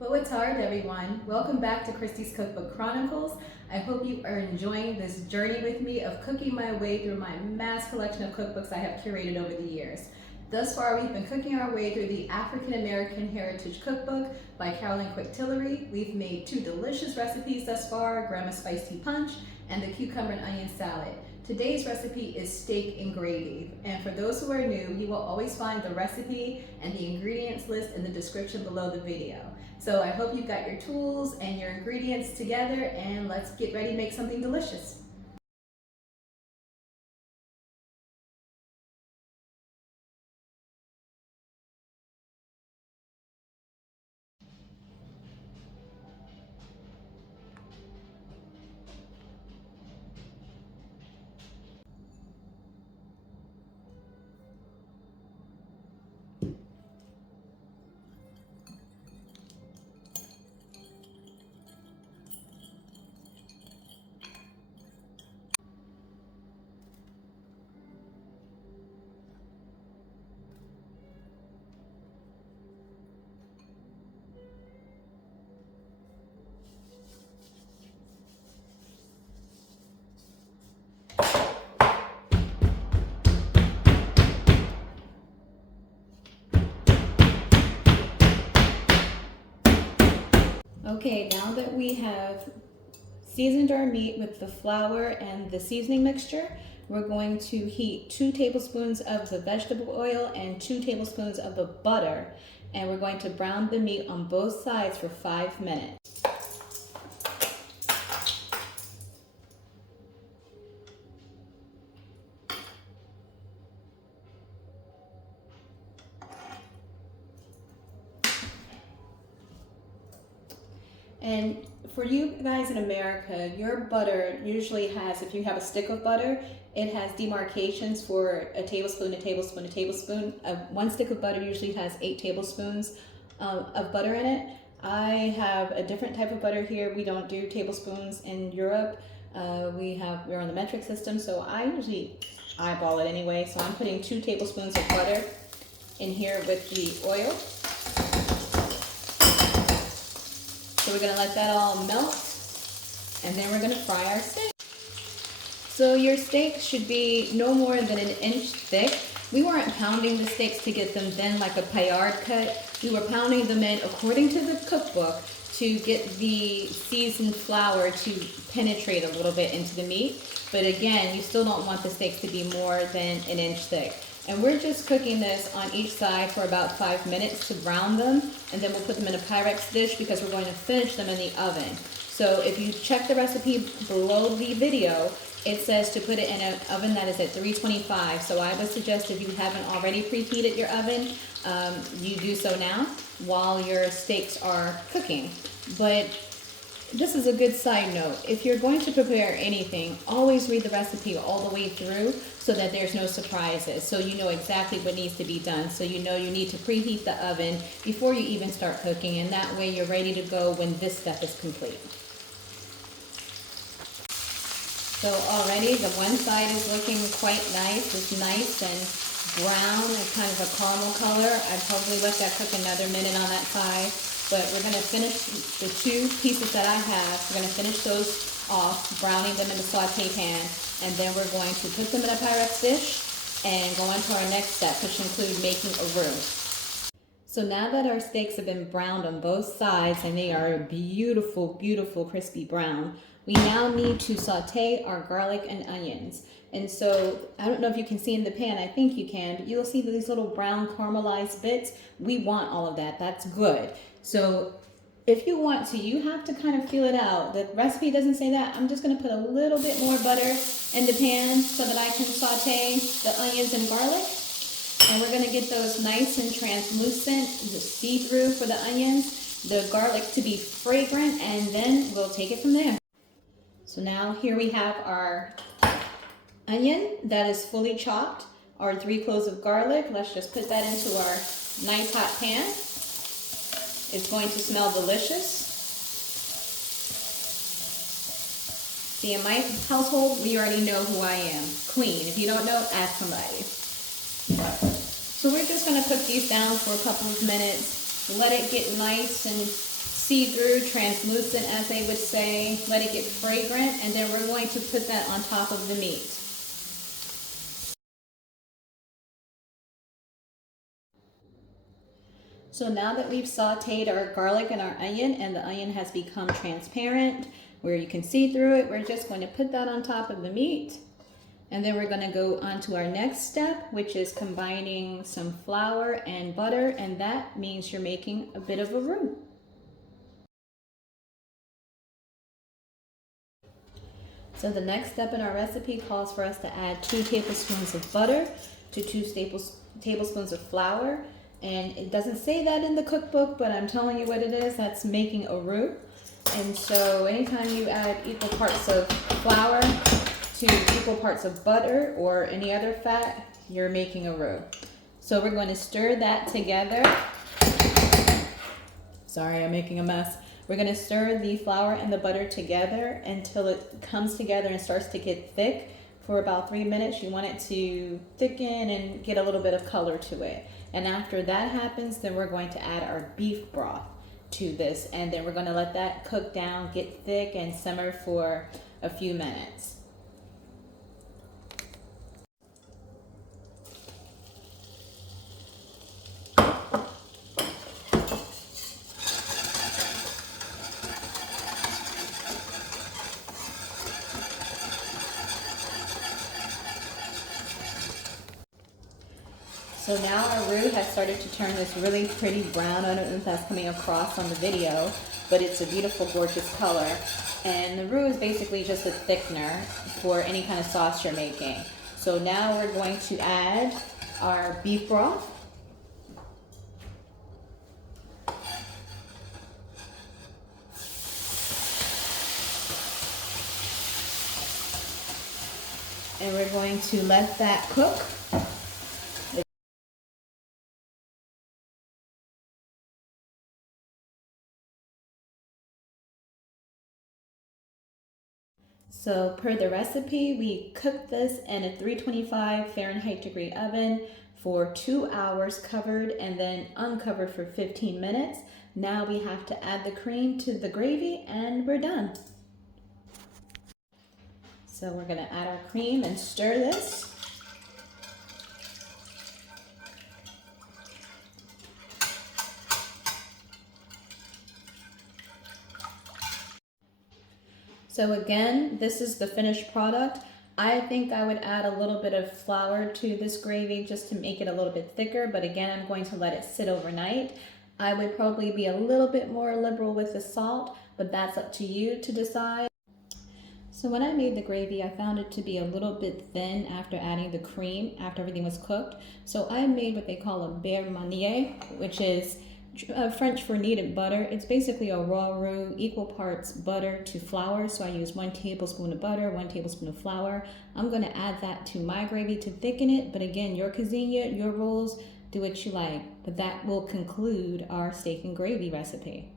Boatard, everyone. Welcome back to Christy's Cookbook Chronicles. I hope you are enjoying this journey with me of cooking my way through my mass collection of cookbooks I have curated over the years. Thus far, we've been cooking our way through the African American Heritage Cookbook by Carolyn Quick-Tillery. We've made 2 delicious recipes thus far, Grandma's Spiced Tea Punch and the Cucumber and Onion Salad. Today's recipe is steak and gravy, and for those who are new, you will always find the recipe and the ingredients list in the description below the video. So I hope you've got your tools and your ingredients together, and let's get ready to make something delicious. Okay, now that we have seasoned our meat with the flour and the seasoning mixture, we're going to heat 2 tablespoons of the vegetable oil and 2 tablespoons of the butter, and we're going to brown the meat on both sides for 5 minutes. And for you guys in America, your butter usually has, if you have a stick of butter, it has demarcations for a tablespoon, a tablespoon, a tablespoon. 1 stick of butter usually has 8 tablespoons of butter in it. I have a different type of butter here. We don't do tablespoons in Europe. We're on the metric system, so I usually eyeball it anyway. So I'm putting 2 tablespoons of butter in here with the oil. So we're gonna let that all melt, and then we're gonna fry our steak. So your steak should be no more than 1 inch thick. We weren't pounding the steaks to get them thin like a paillard cut. We were pounding them in according to the cookbook to get the seasoned flour to penetrate a little bit into the meat. But again, you still don't want the steaks to be more than 1 inch thick. And we're just cooking this on each side for about 5 minutes to brown them, and then we'll put them in a Pyrex dish because we're going to finish them in the oven. So if you check the recipe below the video, it says to put it in an oven that is at 325. So I would suggest if you haven't already preheated your oven, you do so now while your steaks are cooking. But this is a good side note. If you're going to prepare anything, always read the recipe all the way through so that there's no surprises. So you know exactly what needs to be done. So you know you need to preheat the oven before you even start cooking, and that way you're ready to go when this step is complete. So already the one side is looking quite nice. It's nice and brown and kind of a caramel color. I'd probably let that cook another minute on that side. But we're going to finish the 2 pieces that I have. We're going to finish those off, browning them in the saute pan, and then we're going to put them in a Pyrex dish and go on to our next step, which include making a roux. So now that our steaks have been browned on both sides and they are beautiful, beautiful crispy brown, we now need to saute our garlic and onions. And so, I don't know if you can see in the pan, I think you can, but you'll see these little brown caramelized bits. We want all of that, that's good. So if you want to, you have to kind of feel it out. The recipe doesn't say that. I'm just gonna put a little bit more butter in the pan so that I can saute the onions and garlic. And we're gonna get those nice and translucent, just see-through for the onions, the garlic to be fragrant, and then we'll take it from there. So now here we have our onion that is fully chopped, our 3 cloves of garlic. Let's just put that into our nice hot pan. It's going to smell delicious. See, in my household, we already know who I am. Queen. If you don't know, ask somebody. So we're just going to cook these down for a couple of minutes. Let it get nice and see-through, translucent as they would say. Let it get fragrant, and then we're going to put that on top of the meat. So now that we've sauteed our garlic and our onion, and the onion has become transparent where you can see through it, we're just going to put that on top of the meat. And then we're going to go on to our next step, which is combining some flour and butter, and that means you're making a bit of a roux. So the next step in our recipe calls for us to add 2 tablespoons of butter to 2 tablespoons of flour. And it doesn't say that in the cookbook, but I'm telling you what it is. That's making a roux. And so anytime you add equal parts of flour to equal parts of butter or any other fat, you're making a roux. So we're going to stir that together. Sorry, I'm making a mess. We're going to stir the flour and the butter together until it comes together and starts to get thick. For about 3 minutes, you want it to thicken and get a little bit of color to it. And after that happens, then we're going to add our beef broth to this. And then we're going to let that cook down, get thick, and simmer for a few minutes. So now our roux has started to turn this really pretty brown. I don't know if that's coming across on the video, but it's a beautiful, gorgeous color. And the roux is basically just a thickener for any kind of sauce you're making. So now we're going to add our beef broth. And we're going to let that cook. So per the recipe, we cooked this in a 325 Fahrenheit degree oven for 2 hours covered and then uncovered for 15 minutes. Now we have to add the cream to the gravy and we're done. So we're gonna add our cream and stir this. So again, this is the finished product. I think I would add a little bit of flour to this gravy just to make it a little bit thicker, but again, I'm going to let it sit overnight. I would probably be a little bit more liberal with the salt, but that's up to you to decide. So when I made the gravy, I found it to be a little bit thin after adding the cream, after everything was cooked. So I made what they call a beurre manière, which is French for kneaded butter. It's basically a raw roux, equal parts butter to flour. So I use 1 tablespoon of butter, 1 tablespoon of flour. I'm going to add that to my gravy to thicken it. But again, your cuisine, your rules, do what you like. But that will conclude our steak and gravy recipe.